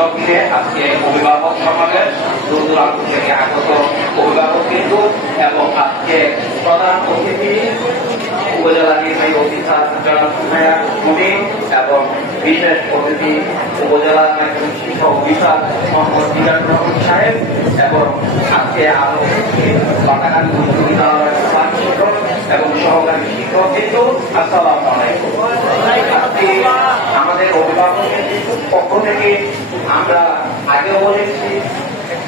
লক্ষ্যে আজকে অভিভাবক সমাবেশ, দূর দূরান্ত থেকে আগত অভিভাবক কিন্তু এবং আজকে প্রধান অতিথি উপজেলা নির্বাহী অফিসার এবং বিশেষ অতিথি উপজেলা শিক্ষক অফিসার মোহাম্মদ মিজানুর রহমান সাহেব এবং আজকে আরো বাটাকান্দি উচ্চ বিদ্যালয়ের প্রধান শিক্ষক এবং সহকারী শিক্ষক কিন্তু আসসালামু আলাইকুম। আজকে আমাদের অভিভাবকের পক্ষ থেকে আমরা আগেও বলেছি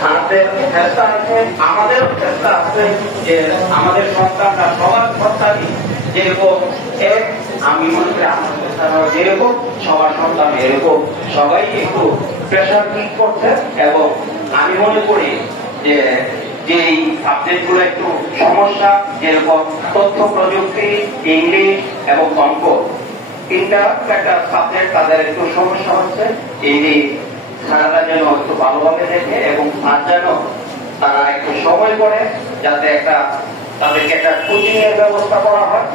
আমাদের চেষ্টা আছে, আমাদেরও চেষ্টা আছে যে আমাদের সন্তানরা সবার সন্তানই যেরকম এক, আমি মনে করি আমার যেরকম সবার সন্তান এরকম সবাই একটু প্রেশার ঠিক করছে এবং আমি মনে করি যে যেই সাবজেক্ট গুলো একটু সমস্যা যেরকম তথ্য প্রযুক্তি, ইংলিশ এবং অঙ্ক, তিনটা একটা সাবজেক্ট তাদের একটু সমস্যা হচ্ছে। এই তারা যেন একটু ভালোভাবে দেখে এবং আর যেন তারা একটু সময় করে যাতে একটা তাদেরকে একটা কোচিং এর ব্যবস্থা করা হয়।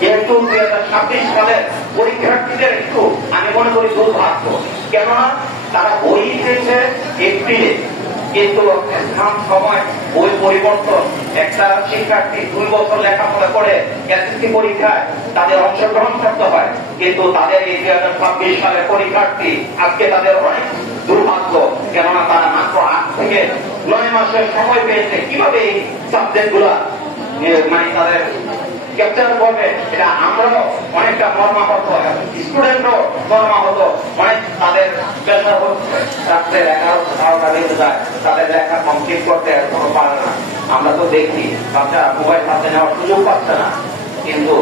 যেহেতু 2026 সালের পরীক্ষার্থীদের একটু আমি মনে করি দুর্ভাগ্য, কেননা তারা বই দিয়েছে এপ্রিলে, কিন্তু সময় বই পরিবর্তন, একটা শিক্ষার্থী 2 বছর লেখাপড়া করে এসএসসি পরীক্ষায় তাদের অংশগ্রহণ করতে হয়, কিন্তু তাদের এই 2026 সালের পরীক্ষার্থী আজকে তাদের অনেক দুর্ভাগ্য, কেননা তারা মাত্র 8 থেকে 9 মাসের সময় পেয়েছে। কিভাবে এই সাবজেক্ট গুলা মানে তাদের ক্যাপচার করবে, এটা আমরাও অনেকটা মর্মাহত, স্টুডেন্টও মর্মাহত, অনেক তাদের প্রেশার হচ্ছে, রাত্রে 11-12টা বেজে যায়, তাদের লেখা কমপ্লিট করতে এখনো পারে না। আমরা তো দেখি বাচ্চারা মোবাইল হাতে নেওয়ার সুযোগ পাচ্ছে না, কিন্তু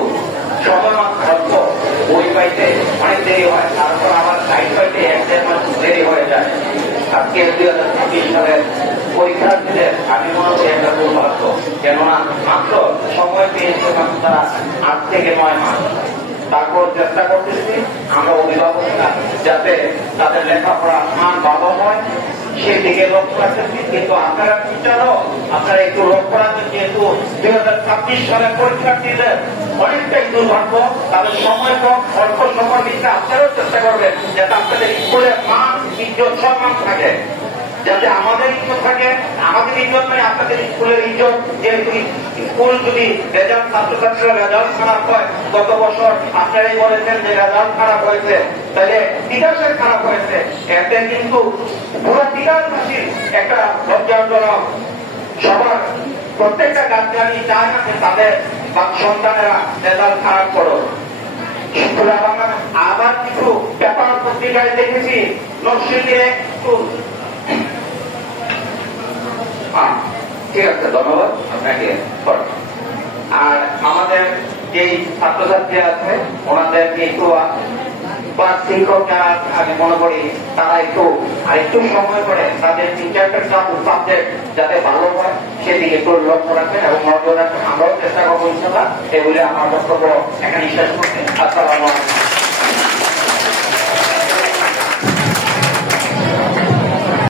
সময় অল্প, বই পাইতে অনেক দেরি হয়, তারপর আবার গাইড পাইতে 1-1.5 মাস দেরি হয়ে যায়। আজকে 2026 সালের পরীক্ষার্থীদের আমি মনে করি একটা দুর্ভাগ্য, কেননা মাত্র সময় পেয়েছে মাত্র তারা 8 থেকে 9 মাস। তারপর চেষ্টা করতেছি আমরা অভিভাবকরা যাতে তাদের লেখাপড়া মান ভালো হয় সেদিকে লক্ষ্য রাখতেছি, কিন্তু আপনারা টিচারও আপনারা একটু লক্ষ্য রাখবেন, যেহেতু 2026 সালের পরীক্ষার্থীদের অনেকটাই দুর্ভাগ্য, তাদের সময় কম, অল্প সময়ের ভিতরে আপনারাও চেষ্টা করবেন যাতে আপনাদের স্কুলের মান, ইজ্জত, সম্মান থাকে, যাতে আমাদের ইজ্জত থাকে, আমাদের ইজ্জত মানে আপনাদের স্কুলের ইজ্জত। যেহেতু স্কুল যদি রেজাল্ট, ছাত্রছাত্রীরা রেজাল্ট খারাপ হয়, গত বছর আপনারাই বলেছেন যে রেজাল্ট খারাপ হয়েছে, তাহলে টিচার্সের খারাপ হয়েছে, এতে কিন্তু পুরো টিচারবাসীর একটা লজ্জাজনক। সবার প্রত্যেকটা গার্জিয়ানই চায় না যে তাদের সন্তানেরা রেজাল্ট খারাপ করো। আবার কিছু পেপার পত্রিকায় দেখেছি নকশিলে একটু ঠিক আছে, ধন্যবাদ আপনাকে। আর আমাদের যেই ছাত্রছাত্রী আছে ওনাদেরকে একটু ক্লাস শিক্ষক যারা আমি মনে করি তারা একটু আরেকটু সময় করে তাদের 3-4টা সাবজেক্ট যাতে ভালো হয় সেদিকে একটু লক্ষ্য রাখবেন এবং নজর রাখবেন। আমরাও চেষ্টা করবো ইনশাআল্লাহ। এগুলি আমার বক্তব্য এখানে শেষ করতে। আসসালামু আলাইকুম।